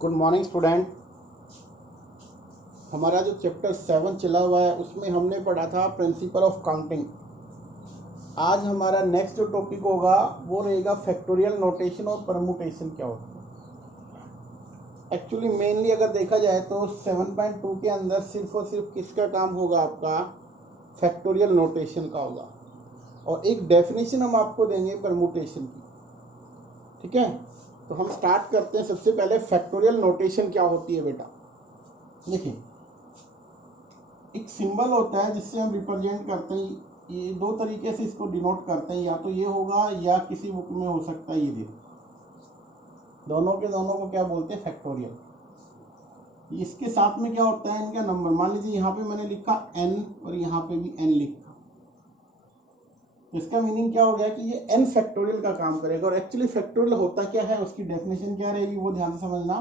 Good morning student. हमारा जो chapter 7 चला हुआ है उसमें हमने पढ़ा था प्रिंसिपल ऑफ काउंटिंग। आज हमारा नेक्स्ट जो टॉपिक होगा वो रहेगा फैक्टोरियल नोटेशन और परमुटेशन क्या होता है। एक्चुअली मेनली अगर देखा जाए तो 7.2 के अंदर सिर्फ और सिर्फ किसका काम होगा, आपका फैक्टोरियल नोटेशन का होगा और एक डेफिनेशन हम आपको देंगे परमुटेशन की। ठीक है, तो हम स्टार्ट करते हैं। सबसे पहले फैक्टोरियल नोटेशन क्या होती है बेटा। देखिए, एक सिंबल होता है जिससे हम रिप्रेजेंट करते हैं। ये दो तरीके से इसको डिनोट करते हैं, या तो ये होगा या किसी बुक में हो सकता है ये देखो, दोनों के दोनों को क्या बोलते हैं, फैक्टोरियल। इसके साथ में क्या होता है, इनका नंबर। मान लीजिए यहाँ पे मैंने लिखा n और यहाँ पे भी n लिखा, तो इसका मीनिंग क्या हो गया कि ये n फैक्टोरियल का काम करेगा। और एक्चुअली फैक्टोरियल होता क्या है, उसकी डेफिनेशन क्या रहेगी वो ध्यान से समझना।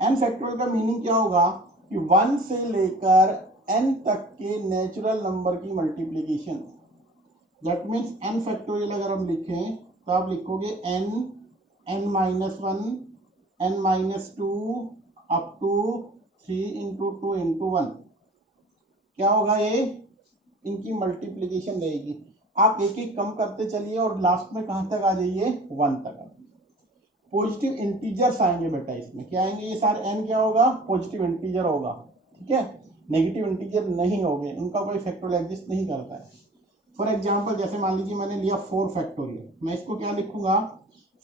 n फैक्टोरियल का मीनिंग क्या होगा कि 1 से लेकर n तक के नेचुरल नंबर की multiplication. That means n factorial अगर हम लिखें तो आप लिखोगे n, n-1, n-2 up to 3 into 2 into 1। क्या होगा, ये इनकी मल्टीप्लीकेशन रहेगी। आप एक एक कम करते चलिए और लास्ट में कहाँ तक आ जाइए, 1 तक आ जाइए। पॉजिटिव इंटीजर्स आएंगे बेटा इसमें। क्या आएंगे ये सारे, n क्या होगा, पॉजिटिव इंटीजर होगा। ठीक है, नेगेटिव इंटीजर नहीं होंगे, उनका कोई फैक्टोरियल एग्जिस्ट नहीं करता है। फॉर एग्जांपल जैसे मान लीजिए मैंने लिया 4 फैक्टोरियल, मैं इसको क्या लिखूंगा,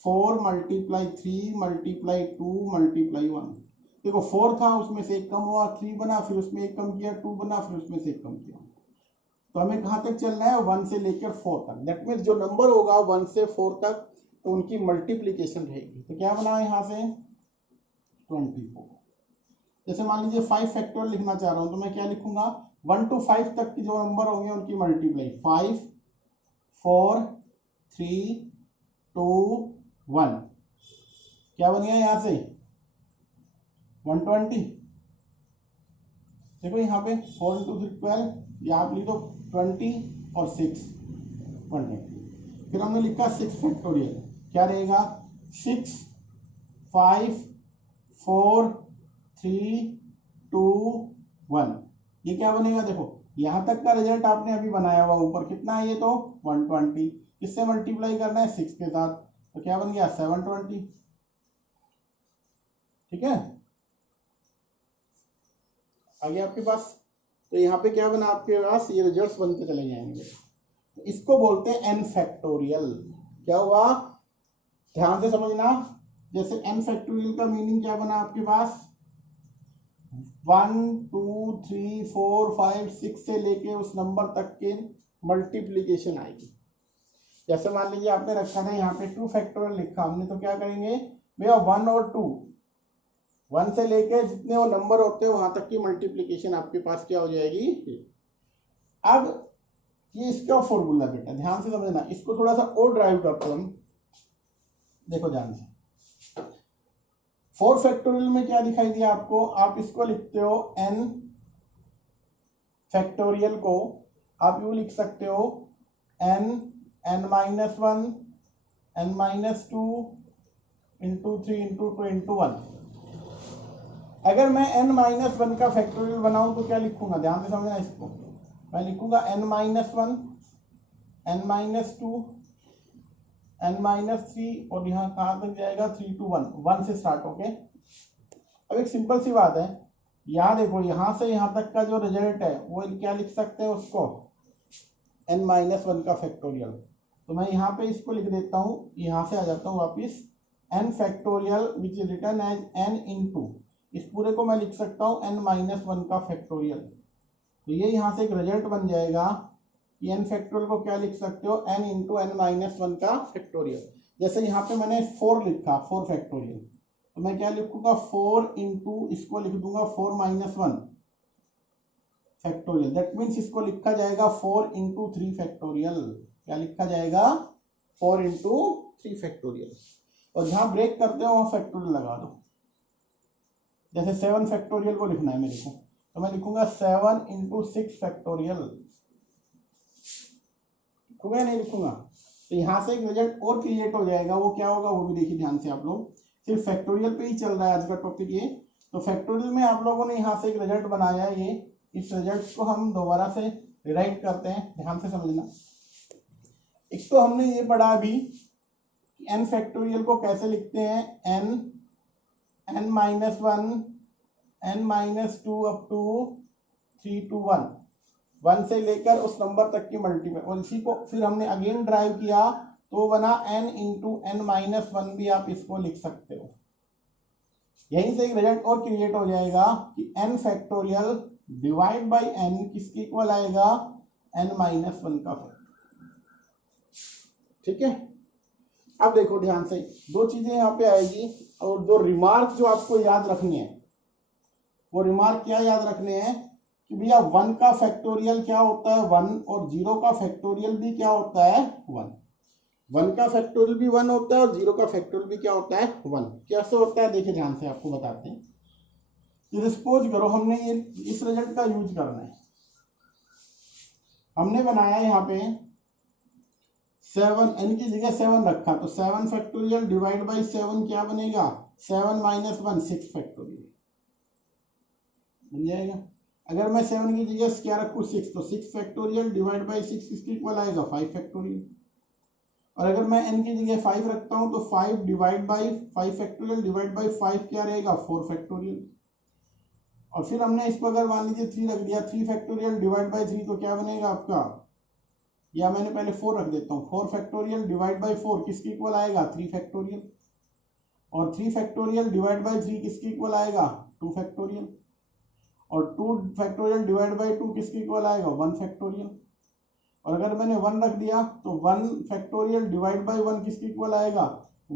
4 मल्टीप्लाई 3 मल्टीप्लाई 2 मल्टीप्लाई 1। देखो 4 था, उसमें से एक कम हुआ, 3 बना, फिर उसमें एक कम किया, 2 बना, फिर उसमें से एक कम किया। तो हमें कहाँ तक चलना है, 1 से लेकर 4 तक। दैट मीन्स जो नंबर होगा 1 से 4 तक तो उनकी मल्टीप्लीकेशन रहेगी। तो क्या बना यहाँ से, 24। जैसे मान लीजिए 5 फैक्टोरियल लिखना चाह रहा हूं तो मैं क्या लिखूंगा, 1 to 5 तक के जो नंबर होंगे उनकी मल्टीप्लाई। 5, 4, 3, 2, 1। क्या बन गया यहाँ से, 120। देखो यहाँ पे 4 इंटू 3 12, या आप लिख दो 20 और 6 120। फिर हमने लिखा 6 फैक्टोरियल, क्या रहेगा, 6, 5, 4, 3, 2, 1। ये क्या बनेगा, देखो यहां तक का रिजल्ट आपने अभी बनाया हुआ, ऊपर कितना है ये, तो 120। किससे मल्टीप्लाई करना है, 6 के साथ, तो क्या बन गया, 720। ठीक है, आगे आपके पास, तो यहाँ पे क्या बना आपके पास, ये रिजल्ट्स बनते चले जाएंगे। तो इसको बोलते हैं एन फैक्टोरियल। क्या हुआ, ध्यान से समझना। जैसे एन फैक्टोरियल का मीनिंग क्या बना आपके पास, 1, 2, 3, 4, 5, 6 से लेके उस नंबर तक के मल्टीप्लीकेशन आएगी। जैसे मान लीजिए आपने रखा था यहाँ पे 2 फैक्टोरियल लिखा हमने, तो क्या करेंगे भैया, 1 और 2, 1 से लेके जितने वो नंबर होते हैं वहां तक की मल्टीप्लीकेशन आपके पास क्या हो जाएगी। अब ये इसका फॉर्मूला बेटा ध्यान से समझना, इसको थोड़ा सा और ड्राइव करते हैं हम। देखो ध्यान से, 4 फैक्टोरियल में क्या दिखाई दिया आपको, आप इसको लिखते हो n फैक्टोरियल को आप यूं लिख सकते हो n, n-1, n-2 into 3 into 2 into 1। अगर मैं n-1 का फैक्टोरियल बनाऊं तो क्या लिखूंगा, ध्यान से समझना इसको। मैं लिखूंगा n-1, n-2, n-3 और यहाँ कहाँ तक जाएगा, 3 to 1, 1 से स्टार्ट होके। अब एक सिंपल सी बात है, यहाँ देखो यहाँ से यहाँ तक का जो रिजल्ट है वो क्या लिख सकते हैं उसको, n-1 का फैक्टोरियल। तो मैं यहाँ पे इसको लिख देता हूँ, यहाँ से आ जाता हूँ वापिस, n factorial which is written as n into, इस पूरे को मैं लिख सकता हूँ n-1 का फैक्टोरियल। तो ये यहाँ से एक रिजल्ट बन जाएगा कि n फैक्टोरियल को क्या लिख सकते हो, n इंटू n-1 का फैक्टोरियल। जैसे यहाँ पे मैंने 4 लिखा, 4 फैक्टोरियल, तो मैं क्या लिखूंगा, 4 इंटू, इसको लिख दूंगा 4-1 फैक्टोरियल। दैट मीन्स इसको लिखा जाएगा 4 इंटू 3 फैक्टोरियल। क्या लिखा जाएगा, 4 इंटू 3 फैक्टोरियल। और जहां ब्रेक करते हो वहां फैक्टोरियल लगा दो। जैसे 7 फैक्टोरियल को लिखना है मेरे को, तो मैं लिखूंगा 7 इंटू 6 फैक्टोरियल। लिखूंगा नहीं लिखूंगा, तो यहाँ से एक रिजल्ट और क्रिएट हो जाएगा। वो क्या होगा वो भी देखिए ध्यान से आप लोग, सिर्फ फैक्टोरियल पे ही चल रहा है आज का टॉपिक ये। तो फैक्टोरियल में आप लोगों ने यहाँ से एक रिजल्ट बनाया है, ये इस रिजल्ट को हम दोबारा से रिराइट करते हैं, ध्यान से समझना। एक तो हमने ये पढ़ा अभी कि n फैक्टोरियल को कैसे लिखते हैं, n minus one, n minus two up to 3 to 1 से लेकर उस नंबर तक की मल्टीपल, और इसी को फिर हमने अगेन ड्राइव किया तो बना n into n minus one, भी आप इसको लिख सकते हो। यहीं से एक रिजल्ट और क्रिएट हो जाएगा कि n factorial divide by n किसके इक्वल आएगा, n माइनस वन का फैक्टर। ठीक है, अब देखो ध्यान से, दो चीजें यहाँ पे आएगी और दो रिमार्क जो आपको याद रखनी है। वो रिमार्क क्या याद रखने हैं कि भैया 1 का फैक्टोरियल क्या होता है 1, और 0 का फैक्टोरियल भी क्या होता है 1। 1 का फैक्टोरियल भी 1 होता है और 0 का फैक्टोरियल भी क्या होता है 1। कैसे होता है देखिए ध्यान से, आपको बताते हैं। तो सपोज करो हमने ये इस रिजल्ट का यूज करना है, हमने बनाया यहाँ पे 7, n की जगह 7 रखा, तो 7 फैक्टोरियल डिवाइड बाई 7 क्या बनेगा, 7 माइनस 1 6 फैक्टोरियल बन जाएगा। अगर मैं 7 की जगह क्या रखूँ 6, तो 6 फैक्टोरियल डिवाइड बाई 6 किसके इक्वल आएगा 5 फैक्टोरियल। और अगर मैं n की जगह 5 रखता हूँ तो 5 divide by 5 factorial divide by 5 क्या रहेगा 4 फैक्टोरियल। और फिर हमने इसको अगर मान लीजिए 3 रख दिया, 3 फैक्टोरियल डिवाइड बाई 3 तो क्या बनेगा आपका, या मैंने पहले 4 रख देता हूँ, 4 फैक्टोरियल डिवाइड बाई 4 किसके इक्वल आएगा 3 फैक्टोरियल। और 3 फैक्टोरियल डिवाइड बाई 3 किसके इक्वल आएगा 2 फैक्टोरियल। और 2 फैक्टोरियल डिवाइड बाई 2 किसके इक्वल आएगा 1 फैक्टोरियल। और अगर मैंने 1 रख दिया तो 1 फैक्टोरियल डिवाइड बाई 1 किसके इक्वल आएगा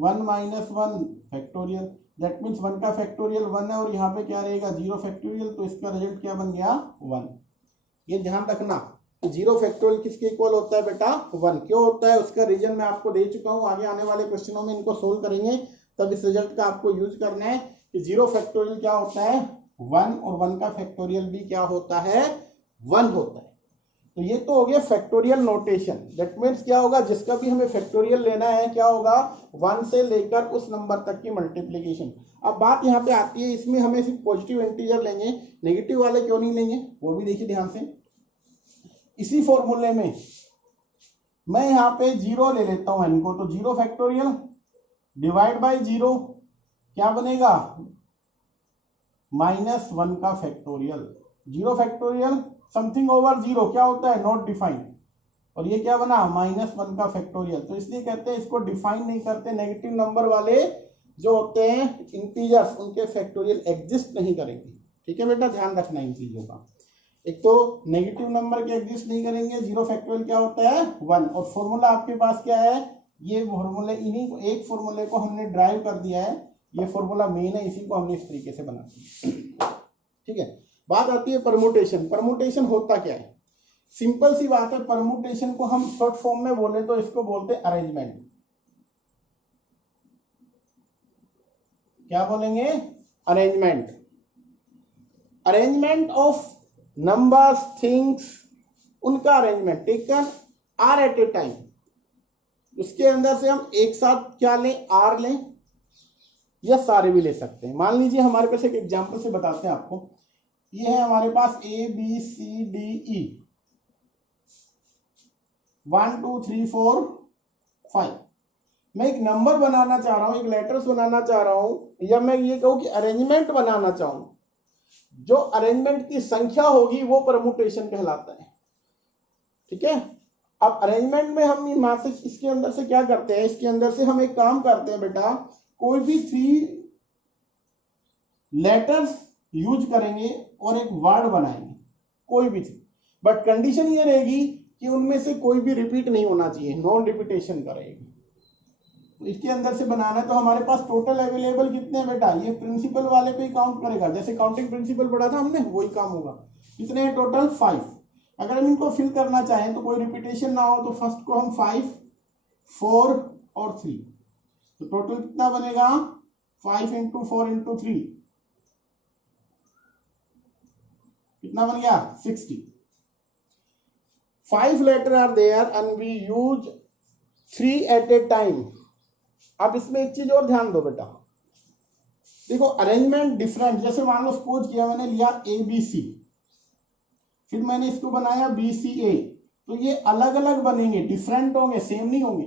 1 माइनस 1 फैक्टोरियल। दैट मीन्स 1 का फैक्टोरियल 1 है और यहाँ पे क्या रहेगा 0 फैक्टोरियल, तो इसका रिजल्ट क्या बन गया 1। ये ध्यान रखना, 0 फैक्टोरियल किसके इक्वल होता है बेटा 1। क्यों होता है उसका रीजन मैं आपको दे चुका हूँ, आगे आने वाले क्वेश्चनों में इनको सोल्व करेंगे, तब इस रिजल्ट का आपको यूज करना है कि 0 फैक्टोरियल क्या होता है 1, और 1 का फैक्टोरियल भी क्या होता है 1 होता है। तो ये तो हो गया फैक्टोरियल नोटेशन। दैट मीन्स क्या होगा, जिसका भी हमें फैक्टोरियल लेना है क्या होगा 1 से लेकर उस नंबर तक की मल्टीप्लीकेशन। अब बात यहाँ पे आती है, इसमें हमें सिर्फ पॉजिटिव इंटीजर लेंगे, नेगेटिव वाले क्यों नहीं लेंगे वो भी देखिए ध्यान से। इसी फॉर्मूले में मैं यहाँ पे 0 ले लेता हूँ n को, तो 0 फैक्टोरियल डिवाइड बाई 0 क्या बनेगा माइनस 1 का फैक्टोरियल। 0 फैक्टोरियल समथिंग ओवर 0 क्या होता है नॉट डिफाइंड, और ये क्या बना माइनस 1 का फैक्टोरियल। तो इसलिए कहते हैं इसको डिफाइन नहीं करते, नेगेटिव नंबर वाले जो होते हैं इंटीजर्स उनके फैक्टोरियल एग्जिस्ट नहीं करेंगे। ठीक है बेटा, ध्यान रखना इन चीजों का। एक तो नेगेटिव नंबर के एग्जिस्ट नहीं करेंगे, 0 फैक्टोरियल क्या होता है 1, और फॉर्मूला आपके पास क्या है, ये फॉर्मूले, इन्हीं एक फॉर्मूले को हमने ड्राइव कर दिया है, ये फॉर्मूला मेन है, इसी को हमने इस तरीके से बना दिया। ठीक है, बात आती है परमुटेशन। परमुटेशन होता क्या है, सिंपल सी बात है, परमुटेशन को हम शॉर्ट फॉर्म में बोले तो इसको बोलते हैं अरेंजमेंट। क्या बोलेंगे arrangement. Arrangement of numbers things, उनका arrangement taken are at a time. उसके अंदर से हम एक साथ क्या लें आर लें या सारे भी ले सकते हैं। मान लीजिए हमारे पास एक एग्जांपल से बताते हैं आपको, ये है हमारे पास A B C D E 1 2 3 4 5। मैं एक नंबर बनाना चाह रहा हूं, एक लेटर्स बनाना चाह रहा हूं, या मैं ये कहूं कि अरेंजमेंट बनाना चाहूं, जो अरेंजमेंट की संख्या होगी वो परमुटेशन कहलाता है। ठीक है, अब अरेंजमेंट में हम यहां से इसके अंदर से क्या करते हैं, इसके अंदर से हम एक काम करते हैं बेटा, कोई भी 3 लेटर्स यूज करेंगे और एक वर्ड बनाएंगे, कोई भी थी, बट कंडीशन ये रहेगी कि उनमें से कोई भी रिपीट नहीं होना चाहिए, नॉन रिपीटेशन करेगी। तो इसके अंदर से बनाना है, तो हमारे पास टोटल अवेलेबल कितने हैं बेटा, ये प्रिंसिपल वाले पे ही काउंट करेगा, जैसे काउंटिंग प्रिंसिपल पढ़ा था हमने वही काम होगा। कितने हैं टोटल 5। अगर हम इनको फिल करना चाहें तो कोई रिपीटेशन ना हो, तो फर्स्ट को हम 5 4 और 3, तो टोटल कितना बनेगा 5 इंटू 4 इंटू 3 कितना बन गया 60। 5 letter are there and we use 3 at a time. अब इसमें एक चीज और ध्यान दो बेटा, देखो अरेंजमेंट डिफरेंट, जैसे मान लो सपोज किया मैंने लिया ABC, फिर मैंने इसको बनाया BCA, तो ये अलग अलग बनेंगे, डिफरेंट होंगे, सेम नहीं होंगे।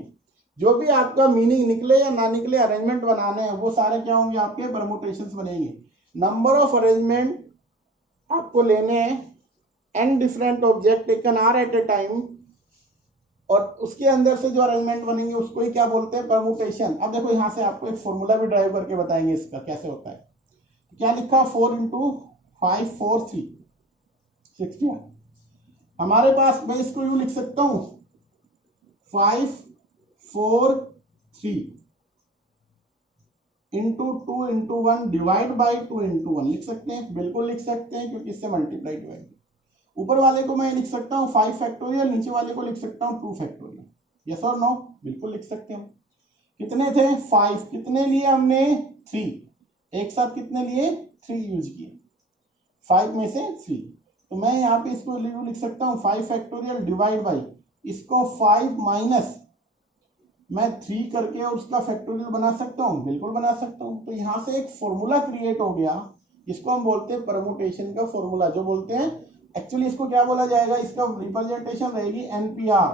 जो भी आपका मीनिंग निकले या ना निकले, अरेंजमेंट बनाने हैं वो सारे क्या होंगे, आपके परमुटेशंस बनेंगे। नंबर ऑफ अरेंजमेंट आपको लेने हैं, n different object taken are at a time, और उसके अंदर से जो अरेंजमेंट बनेंगे उसको ही क्या बोलते हैं, परमुटेशन। अब देखो यहाँ से आपको एक फॉर्मूला भी ड्राइव करके बताएंगे इसका कैसे होता है। क्या लिखा, 4 × 5 4 3 16। हमारे पास मैं इसको यूं लिख सकता हूं 5 4 3 इंटू 2 × 1 डिवाइड बाई 2 × 1 लिख सकते हैं, बिल्कुल लिख सकते हैं, क्योंकि इससे मल्टीप्लाई डिवाइड। ऊपर वाले को मैं लिख सकता हूँ 5 फैक्टोरियल, नीचे वाले को लिख सकता हूँ 2 फैक्टोरियल। यस और नो, बिल्कुल लिख सकते हो। कितने थे 5, कितने लिए हमने 3, एक साथ कितने लिए 3 यूज किए, 5 में से 3। तो मैं यहाँ पे इसको लिख सकता हूँ 5 फैक्टोरियल डिवाइड बाई, इसको 5 माइनस मैं 3 करके और उसका फैक्टोरियल बना सकता हूँ, बिल्कुल बना सकता हूँ। तो यहाँ से एक फॉर्मूला क्रिएट हो गया, इसको हम बोलते हैं परमुटेशन का फॉर्मूला, जो बोलते हैं एक्चुअली इसको क्या बोला जाएगा, इसका रिप्रेजेंटेशन रहेगी NPR।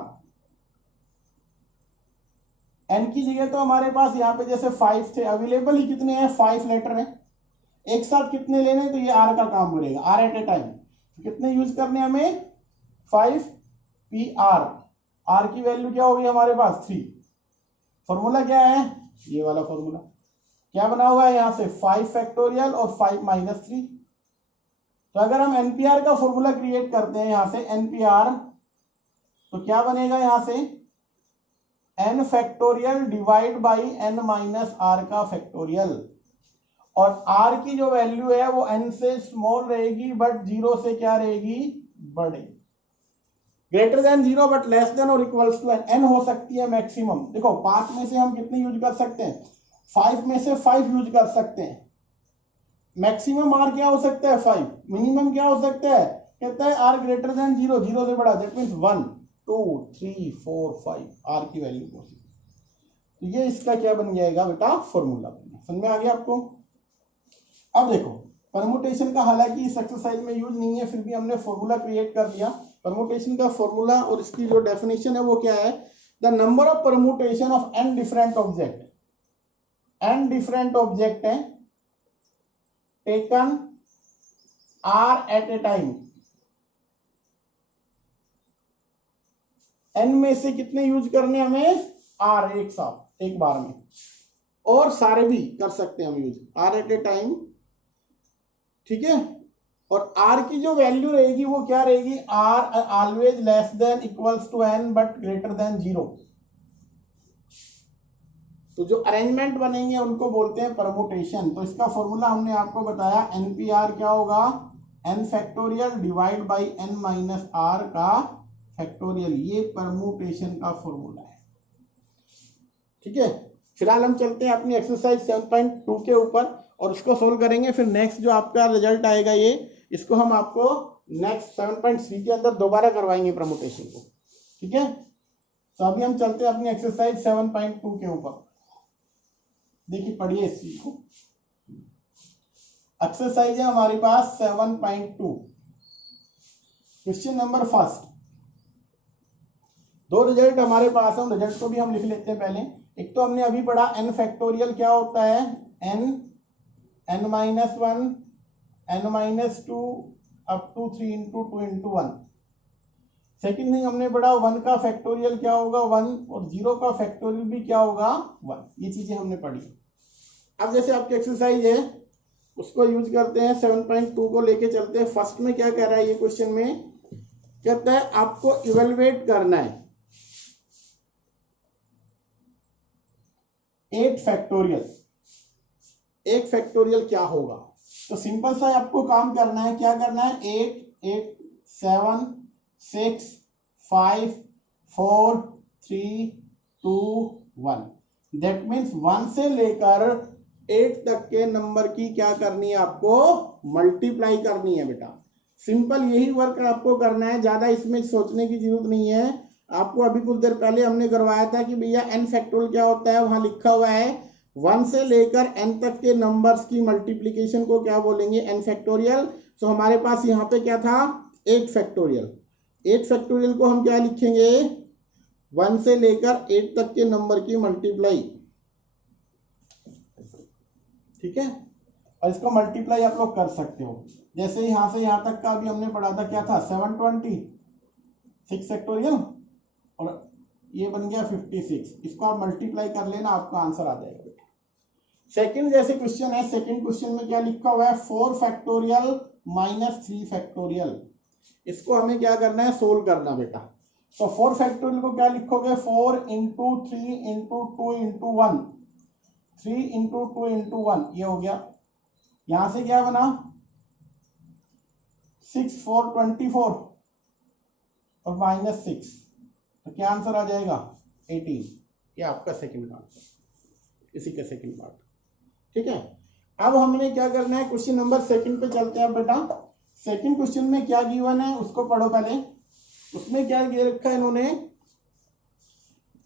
n की जगह तो हमारे पास यहाँ पे जैसे 5 थे, अवेलेबल ही कितने हैं 5 लेटर हैं, एक साथ कितने लेने, तो ये R का काम करेगा, R एट ए टाइम। कितने यूज करने हमें 5PR, R की वैल्यू क्या होगी हमारे पास 3। फॉर्मूला क्या है, ये वाला फॉर्मूला क्या बना हुआ है यहाँ से 5 फैक्टोरियल और 5 माइनस 3। तो अगर हम NPR का फॉर्मूला क्रिएट करते हैं यहाँ से NPR, तो क्या बनेगा यहाँ से n factorial divide by n minus r का फैक्टोरियल। और r की जो वैल्यू है वो n से स्मॉल रहेगी बट 0 से क्या रहेगी, बड़े। Greater than 0 but less than और इक्वल्स टू n हो सकती है मैक्सिमम। देखो 5 में से हम कितने यूज कर सकते हैं, 5 में से 5 यूज कर सकते हैं। मैक्सिमम r क्या हो सकता है 5, मिनिमम क्या हो सकता है, कहता है r ग्रेटर देन 0, 0 से बड़ा, दैट मींस 1 2 3 4 5 r की वैल्यू पॉसिबल। तो ये इसका क्या बन जाएगा बेटा, फॉर्मूला बन गया। समझ में आ गया आपको। अब देखो परमुटेशन का हालांकि इस एक्सरसाइज में यूज नहीं है, फिर भी हमने फॉर्मूला क्रिएट कर लिया। परमुटेशन का फॉर्मूला और इसकी जो डेफिनेशन है वो क्या है, the number of permutation of n different object, n different object है taken r at a time. n में से कितने यूज करने हमें, r एक साथ एक बार में, और सारे भी कर सकते हैं हम use r at a time, ठीक है। और r की जो वैल्यू रहेगी वो क्या रहेगी, r always less than equals to n but greater than 0। तो जो अरेंजमेंट बनेंगे उनको बोलते हैं परमुटेशन। तो इसका फॉर्मूला हमने आपको बताया, NPR क्या होगा, n factorial divide by n minus r का फैक्टोरियल, ये परमुटेशन का फॉर्मूला है, ठीक है। फिलहाल हम चलते हैं अपनी एक्सरसाइज 7.2 के ऊपर और उसको सोल्व करेंगे। फिर नेक्स्ट जो आपका रिजल्ट आएगा ये, इसको हम आपको नेक्स्ट 7.3 के अंदर दोबारा करवाएंगे परमुटेशन को, ठीक है। तो अभी हम चलते हैं अपनी एक्सरसाइज 7.2 के ऊपर। देखिए पढ़िए इस चीज को। एक्सरसाइज है हमारे पास 7.2। क्वेश्चन नंबर फर्स्ट, दो रिजल्ट हमारे पास है, रिजल्ट को भी हम लिख लेते हैं पहले। एक तो हमने अभी पढ़ा n फैक्टोरियल क्या होता है, n minus 1 n minus 2 up to 3 into 2 into 1। Second thing हमने पढ़ा 1 का फैक्टोरियल क्या होगा 1, और 0 का फैक्टोरियल भी क्या होगा 1। ये चीजें हमने पढ़ी। अब जैसे आपकी एक्सरसाइज है उसको यूज करते हैं, 7.2 को लेके चलते हैं। फर्स्ट में क्या कह रहा है ये क्वेश्चन में, कहता है आपको इवेलुएट करना है 8 फैक्टोरियल। 1 फैक्टोरियल क्या होगा, तो सिंपल सा आपको काम करना है, क्या करना है 8 8 7 6 5 4 3 2 1। दैट मीन्स 1 से लेकर 8 तक के नंबर की क्या करनी है, आपको मल्टीप्लाई करनी है बेटा। सिंपल यही वर्क आपको करना है, ज्यादा इसमें सोचने की जरूरत नहीं है। आपको अभी कुछ देर पहले हमने करवाया था कि भैया n फैक्टोरियल क्या होता है, वहां लिखा हुआ है 1 से लेकर n तक के नंबर्स की मल्टीप्लीकेशन को क्या बोलेंगे, n फैक्टोरियल। तो हमारे पास यहाँ पे क्या था, 8 फैक्टोरियल। 8 फैक्टोरियल को हम क्या लिखेंगे, 1 से लेकर 8 तक के नंबर की मल्टीप्लाई, ठीक है। और इसको मल्टीप्लाई आप लोग कर सकते हो, जैसे यहाँ से यहाँ तक का अभी हमने पढ़ा था, क्या था 726 फैक्टोरियल, और ये बन गया 56। इसको आप मल्टीप्लाई कर लेना, आपका आंसर आ जाएगा। सेकंड जैसे क्वेश्चन है, सेकंड क्वेश्चन में क्या लिखा हुआ है, 4 फैक्टोरियल माइनस 3 फैक्टोरियल। इसको हमें क्या करना है, सोल्व करना बेटा। तो 4 फैक्टोरियल को क्या लिखोगे, 4 into 3 into 2 into 1, 3 into 2 into 1, ये हो गया। यहां से क्या बना, 6 4 24 और माइनस 6, तो क्या आंसर आ जाएगा 18। ये आपका सेकंड आंसर, इसी का सेकंड पार्ट, ठीक है। अब हमने क्या करना है, क्वेश्चन नंबर सेकंड पे चलते हैं बेटा। सेकंड क्वेश्चन में क्या गिवन है उसको पढ़ो पहले। उसमें क्या दे रखा है इन्होंने,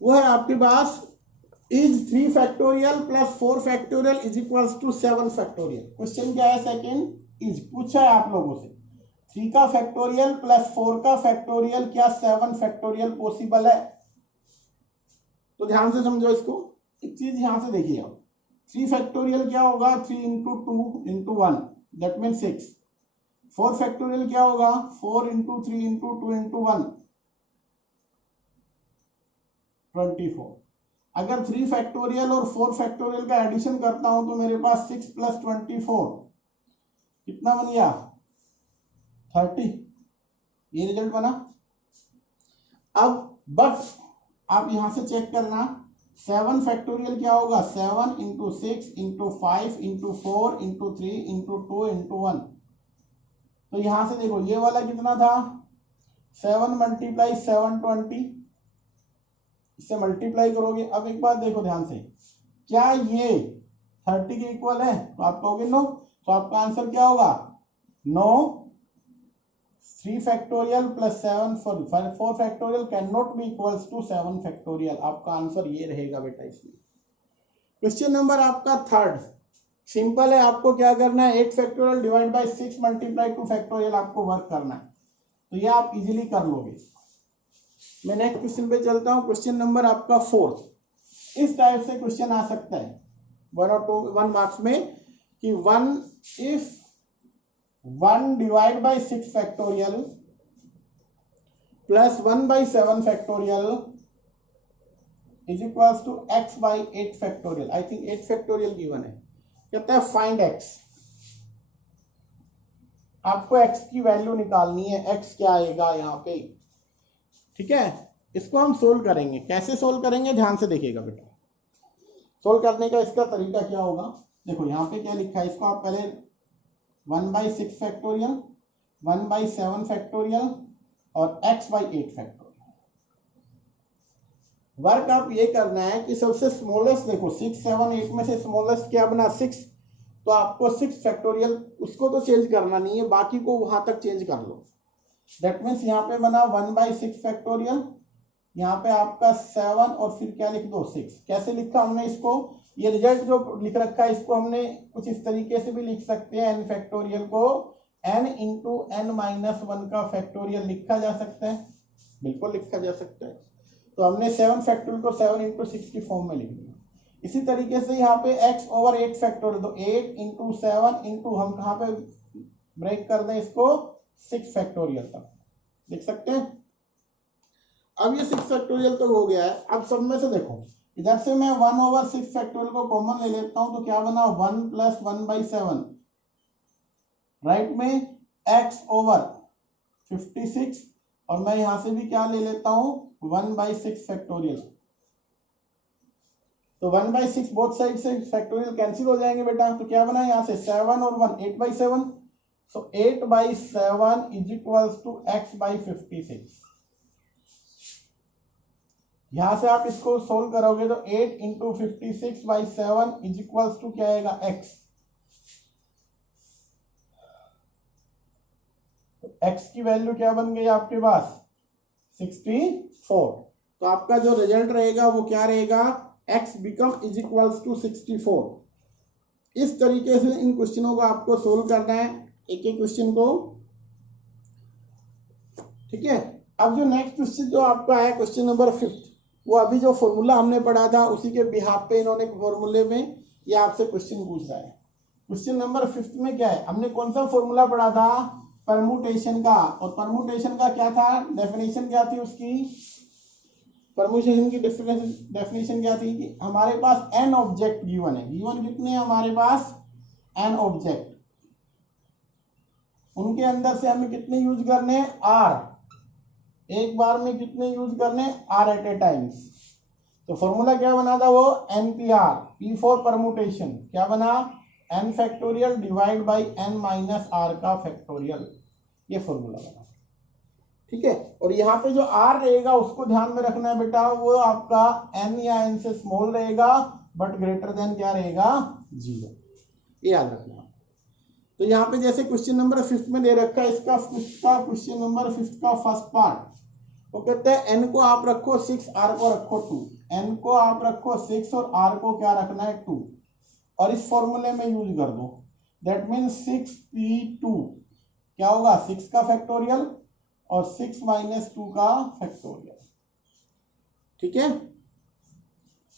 वो है आपके पास is 3 factorial plus 4 factorial is equals to 7 factorial. Question क्या है, सेकंड इज पूछा है आप लोगों से, 3 का फैक्टोरियल प्लस 4 का फैक्टोरियल, क्या 7 फैक्टोरियल पॉसिबल है। तो ध्यान से समझो इसको, एक चीज यहां से देखिए आप, 3 फैक्टोरियल क्या होगा, 3 into 2 into 1, that mean 6। 4 factorial क्या होगा, 4 इंटू 3 इंटू 2 इंटू 1, 24। अगर 3 फैक्टोरियल और 4 फैक्टोरियल का एडिशन करता हूं तो मेरे पास 6 प्लस 24 कितना बन गया, 30। ये रिजल्ट बना। अब बट आप यहां से चेक करना, 7 फैक्टोरियल क्या होगा, 7 into 6 into 5 into 4 into 3 into 2 into 1। तो यहां से देखो ये वाला कितना था, 7 मल्टीप्लाई 720, इससे मल्टीप्लाई करोगे। अब एक बात देखो ध्यान से, क्या ये 30 के इक्वल है, तो आप कहोगे नो, तो आपका आंसर क्या होगा, no. 3 factorial plus 7 4 factorial can not be equals to 7 factorial. आपका आंसर ये रहेगा बेटा इसमें। क्वेश्चन नंबर आपका थर्ड सिंपल है, आपको क्या करना है, 8 factorial divide by 6 multiply 2 factorial आपको वर्क करना है, तो ये आप इजीली कर लोगे। मैं नेक्स्ट क्वेश्चन पे चलता हूं, क्वेश्चन नंबर आपका फोर्थ। इस टाइप से क्वेश्चन आ सकता है 1 और 2 1 मार्क्स में, कि 1 if 1 divide by 6 factorial plus 1 by 7 factorial is equals to x by 8 factorial. I think 8 factorial given है। कहता है फाइंड x, आपको x की वैल्यू निकालनी है, x क्या आएगा यहाँ पे, ठीक है। इसको हम सोल्व करेंगे, कैसे सोल्व करेंगे ध्यान से देखिएगा बेटा। सोल्व करने का इसका तरीका क्या होगा, देखो यहाँ पे क्या लिखा है, इसको आप पहले 1 बाई 6 फैक्टोरियल, 1 बाई 7 फैक्टोरियल और x बाई 8 फैक्टोरियल। वर्क आप ये करना है कि सबसे स्मॉलेस्ट देखो 6 7 8 में से स्मॉलेस्ट क्या बना 6, तो आपको 6 फैक्टोरियल उसको तो चेंज करना नहीं है, बाकी को वहां तक चेंज कर लो। दैट मीन्स यहाँ पे बना 1 बाई 6 फैक्टोरियल, यहाँ पे आपका 7 और फिर क्या लिख दो 6। कैसे लिखा हमने इसको, ये रिजल्ट जो लिख रखा है इसको हमने कुछ इस तरीके से भी लिख सकते हैं, n फैक्टोरियल को n इंटू n माइनस 1 का फैक्टोरियल लिखा जा सकता है, बिल्कुल लिखा जा सकता है। तो हमने 7 फैक्टोरियल को 7 इंटू 6 की फॉर्म में लिख दिया। इसी तरीके से यहाँ पे x ओवर 8 फैक्टोरियल, तो 8 इंटू 7 इंटू हम कहाँ पे ब्रेक कर दें इसको 6 फैक्टोरियल तक लिख सकते हैं। अब ये 6 फैक्टोरियल तो हो गया है। अब सब में से देखो, इधर से मैं 1 ओवर 6 फैक्टोरियल को कॉमन ले लेता हूं, तो क्या बना 1 प्लस 1 बाई 7, राइट में x ओवर 56, और मैं यहां से भी क्या ले लेता हूं 1 बाई 6 फैक्टोरियल। तो 1 बाई 6 बोथ साइड से फैक्टोरियल कैंसिल हो जाएंगे बेटा, तो क्या बना यहाँ से 7 और 1 8 by 7, so 8 by 7 is equals to x by 56। यहां से आप इसको सोल्व करोगे तो 8 into 56 by 7 is equals to क्या आएगा x। तो x की वैल्यू क्या बन गई आपके पास 64। तो आपका जो रिजल्ट रहेगा वो क्या रहेगा, x become is equals to 64। इस तरीके से इन क्वेश्चनों को आपको सोल्व करना है, एक एक क्वेश्चन को। ठीक है, अब जो नेक्स्ट क्वेश्चन जो आपका है क्वेश्चन नंबर 5, वो अभी जो फॉर्मूला हमने पढ़ा था उसी के बिहाफ पे इन्होंने फॉर्मूले में ये आपसे क्वेश्चन पूछ रहा है। क्वेश्चन नंबर 5 में क्या है, हमने कौन सा फॉर्मूला पढ़ा था, परमुटेशन का। और परमुटेशन का क्या था, डेफिनेशन क्या थी उसकी, परमुटेशन की डेफिनेशन क्या थी कि हमारे पास n ऑब्जेक्ट गिवन है। गिवन कितने हैं हमारे पास, n ऑब्जेक्ट, उनके अंदर से हमें कितने यूज करने हैं, r, एक बार में कितने यूज करने, r एट ए टाइम्स। तो फॉर्मूला क्या बना था वो, NPR, P फॉर परमुटेशन, क्या बना, n factorial divide by n minus r का फैक्टोरियल, ये फॉर्मूला बना। ठीक है, और यहाँ पे जो r रहेगा उसको ध्यान में रखना है बेटा, वो आपका n या n से स्मॉल रहेगा बट ग्रेटर देन क्या रहेगा, 0, ये याद रखना। तो यहाँ पे जैसे क्वेश्चन नंबर 5 में दे रखा है, इसका क्वेश्चन नंबर 5 का फर्स्ट पार्ट, वो कहते हैं n को आप रखो 6, r को रखो 2, n को आप रखो 6 और r को क्या रखना है 2, और इस फॉर्मूले में यूज कर दो। दैट मीन्स 6p2 क्या होगा, 6 का फैक्टोरियल और 6 माइनस 2 का फैक्टोरियल। ठीक है,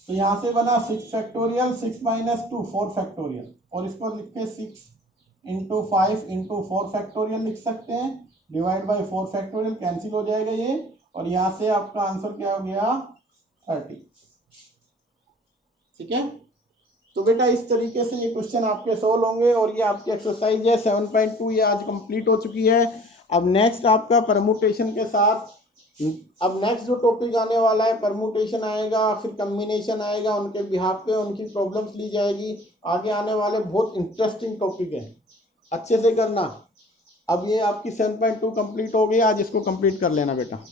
तो यहां से बना 6 फैक्टोरियल, 6 माइनस 2 4 फैक्टोरियल, और इसको लिख के 6 इंटू 5 इंटू 4 फैक्टोरियल लिख सकते हैं, डिवाइड बाई 4 फैक्टोरियल, कैंसिल हो जाएगा ये, और यहां से आपका आंसर क्या हो गया, 30। ठीक है, तो बेटा इस तरीके से ये क्वेश्चन आपके सोल्व होंगे, और ये आपकी एक्सरसाइज है 7.2, ये आज कंप्लीट हो चुकी है। अब नेक्स्ट आपका परमुटेशन के साथ, अब नेक्स्ट जो टॉपिक आने वाला है, परमुटेशन आएगा, फिर कम्बिनेशन आएगा, उनके बिहाफ पे उनकी प्रॉब्लम्स ली जाएगी। आगे आने वाले बहुत इंटरेस्टिंग टॉपिक है, अच्छे से करना। अब ये आपकी 7.2 कंप्लीट हो गई, आज इसको कंप्लीट कर लेना बेटा।